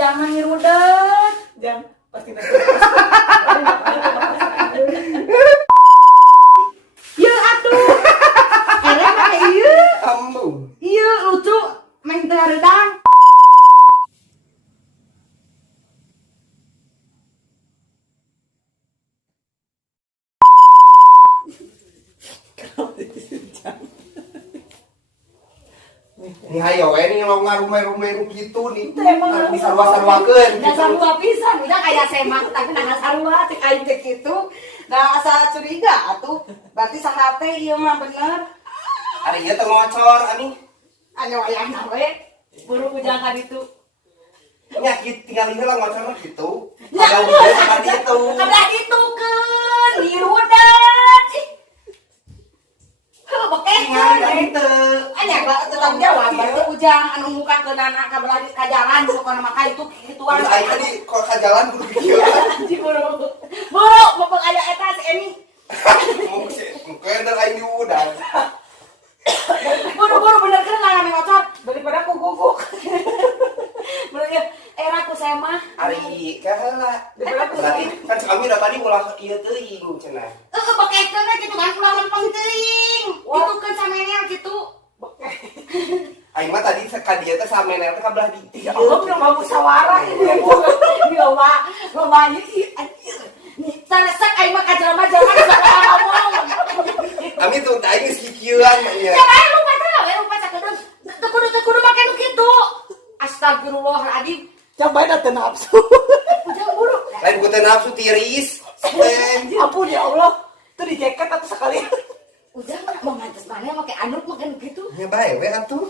jangan ngirudet. Jangan pasti nanti. Iya atuh. Ere make ieu. Ambu. Iya lucu main teh redang. Ini hayo ini longar rumah-rumah gitu nih. Emang bisa sarua-sarwakeun da sarua pisan, udah kayak semak tapi nah sarua cek aing teh kitu. Da asa curiga atuh. Berarti saha teh ieu mah bener. Ari ieu teh ngocor ani. Anu aya we. Buru ujangan itu. Nyakit tinggal ini lah ngocor mah gitu. Ya, Ada udah tadi itu. Kadah itu keun, hirudat. Heuh bokeh Tinggal kan. itu. Anya gak tetap jawab, berarti ujang anu muka ke anak kabelah ka jalan pokona maka itu kituan. Terus aing tadi kalau ke jalan kudu kieu. Anjing buru. Buru, bapak aya eta si Emi. Mungkin ada aing di udan. Buru-buru bener kan lah ngame ngocor daripada ku guguk. Bener ya, era ku saya mah. Ari kaheula. Berarti kan kami udah tadi ulah ieu teuing cenah. Pakai teh gitu kan ulah lempeng teuing. Itu kan samenel gitu. Aing mah tadi ka dieu teh samenel teh kabelah di. Ya Allah, udah mau musyawarah ini. Loba ieu anjir. Nih, sanesek aing mah ka jelema-jelema ngomong. Kami tuh aing geus kikieuan nya. Ya bae lupa cakeun. Teu kudu make nu kitu. Astagfirullahaladzim. Coba dah teu nafsu. Ujang buru. Lain ku teh nafsu tiris. Ampun ya Allah. Itu di jaket atau sekalian. Ujang mau ngantes mana make anduk makan gitu. Ya bae we atuh.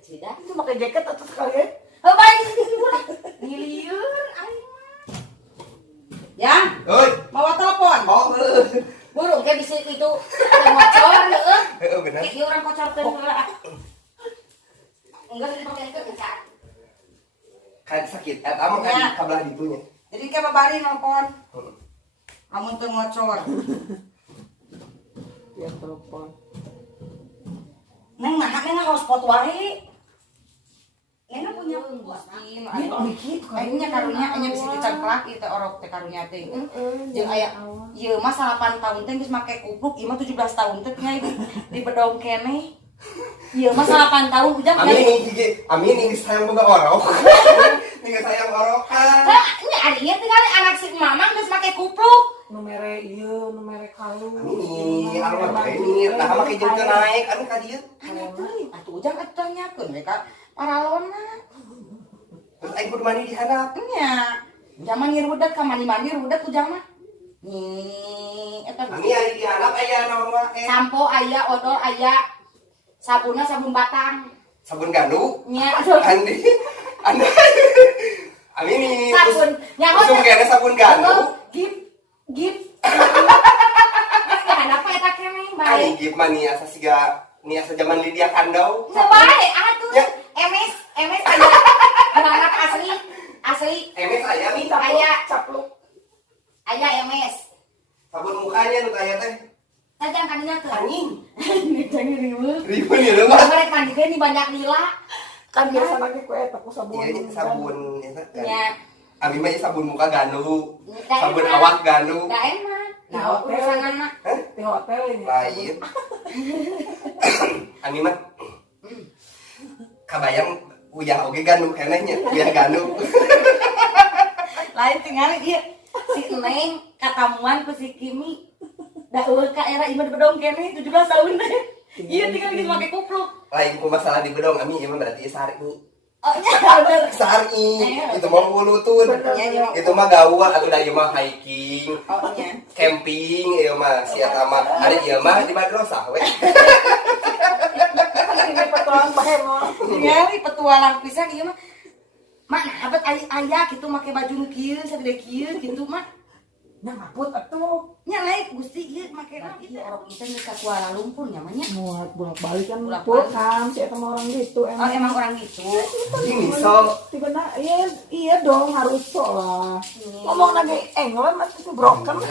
Cida. Itu pakai jaket atau sekalian. Baik bulan. Milieur aing mah. Ya, Oi. mau telepon. Oh, Burung kayak bisa itu ngocor heeh. heeh bener. Kayak orang kocor teh heula. Enggak pakai itu bisa. Kan sakit. Eta mah kan kabelah ditunya. Jadi kayak babari nelpon. Amun teu ngocor. Ya telepon. Neng nah neng hotspot wae. Neng punya Gusti. Aingnya karunya anya bisa dicangklak ieu teh orok teh karunya teh. Jeung aya ieu mah 8 tahun teh geus make kupluk, ieu mah 17 tahun teh nya di bedong keneh. Ieu mah 8 tahun ujang Amin ini sayang boga orok. Ini sayang orokan. Hah, ini adinya tinggal anak si mamang geus make kupluk. Numere ieu, numere kalung. Ini arwah ini nah make jeung teu naik anu ka dieu. Anya teuing atuh ujang atuh tanyakeun we ka paralonna. Terus aing kudu mandi di handap. Nya, zaman ngirudet ka mandi-mandi rudet ujang mah. Nih, eta Ami ari di handap aya naon wae. sampo aya, odol aya. Sabunna sabun batang. Sabun gandu. Nya, Andi. Anda. Ami ini sabun nyaho usum kene sabun gandu. Gip. Ya, apa eta keneh bae. Ani gip mah nih asa siga nih asa zaman Lydia Kandau. Teu bae atuh. Ya. MS aya. Anak asli. Emes aya mi Aya. Capluk. Aya MS. sabun mukanya nu aya teh. Tajang kadinya teu. Anjing. Jangan riweuh. Ribun ya mah. Mereka mandi teh di banyak lila. Kan biasa lagi ku eta ku sabun. Iya sabun eta kan. Ya. Abi mah sabun muka gandu. Da Sabun enak. awak gandu. Da enak. Nah, urusanana. Hah? Di hotel ini. Lain. Ani mah kabayang uyah oge gandu kenehnya, uyah gandu. Lain tinggal ieu si Neng katamuan ku si Kimi. Da eueuh ka era ieu bedong keneh 17 tahun teh. Ieu tinggal geus make kupluk. Lain ku masalah di bedong ami ieu mah berarti sari nih. Oh nya bener. Sari. Itu mah mulutun. Itu mah gaul atuh da ieu mah hiking. Oh nya. Camping ieu mah si eta mah ari ieu mah di madrasah we. Ini petualang bahem mah. Ningali petualang pisan ieu mah. Mana habet aya kitu make baju nu kieu sabede kieu kitu mah. Nya ngaput atuh. Nya lain Gusti ieu make ieu orok kita geus ka Kuala Lumpur nya mah nya. Muat bolak-balik kan Bolak-balik. pulkam si eta mah orang gitu Oh emang orang gitu. Ini so Tiba-tiba iya dong harus so lah. Ngomong lagi England masih broken.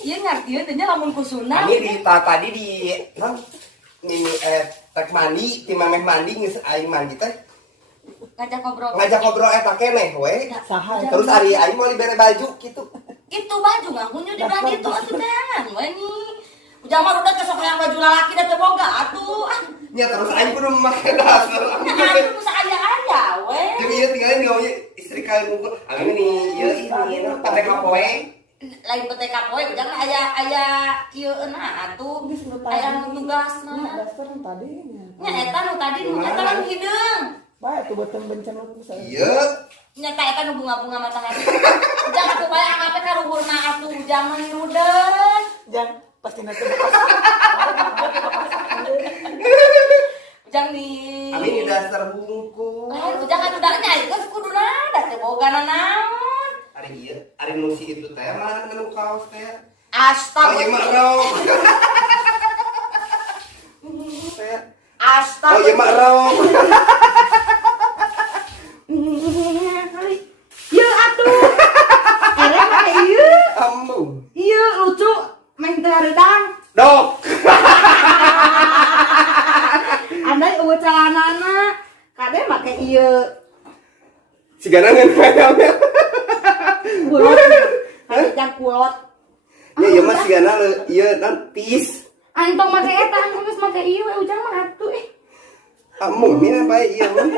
Ieu ngarti ieu teh nya lamun kusuna. ini di tadi di non ini tek mandi ti mameh mandi geus aing mandi teh ngajak ngobrol. Ngajak ngobrol eta keneh we. Saha. Terus ari aing mau libere baju gitu. Itu baju ngakunya di belakang itu atuh teangan we nih. Ujang mah udah kesok yang baju lalaki da teu boga atuh. Ya terus aing kudu make dasar. Nah, aku bisa aya we. Jadi ieu tinggalin ngomongnya istri kalian ngumpul. Amin nih, ieu ini patek kapoe. Lain teh kapoe ujang aya ieu na atuh. Aya nu tugasna. Dasar tadi. Nya eta nu tadi nu eta nu hideung. Bae tuh beuteung bencana ku saya. Iya. Nya eta nu bunga-bunga matahari. Ujang atuh bae anggape ka luhurna atuh ujang mah nirudeun. Jangan pasti nanti Ujang di Amin di dasar bungkus. ujang atuh da nya geus kuduna da teh bogana naon. Ari ieu, ari nu si itu teh mana anu kaos teh. Oh Astaga. iya mah rok. Teh. Astaga. Oh iya mah rok. Ieu atuh. Kere make ieu. Ambu. Ieu lucu main teh hareudang. Dok. Andai eueuh calanana kade make ieu. Sigana ngan kayaknya. Kulot. Kade jang kulot. Ya ieu mah sigana ieu nantis. Antong make eta antong geus make ieu ujang mah atuh Ambu mina bae ieu mah.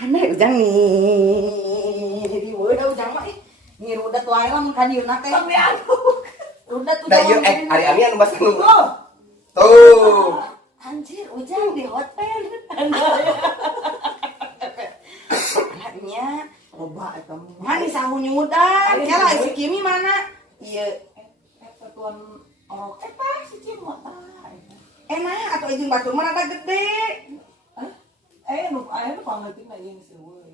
Aneh ujang nih. Jadi weuda ujang mah ngirudet wae lamun ka dieuna teh. Tapi aduh. Rudet Da ujang. ieu ari ami anu basa nu. Oh. Tuh. Anjir, ujang di hotel. Anaknya coba eta mah. mana sahu nyudan. Kela si Kimi mana? Iya. Eta tuan orok eta si Cimot Enak atau izin batu mana tak gede. nu aya nu paneuting na ieu seueur.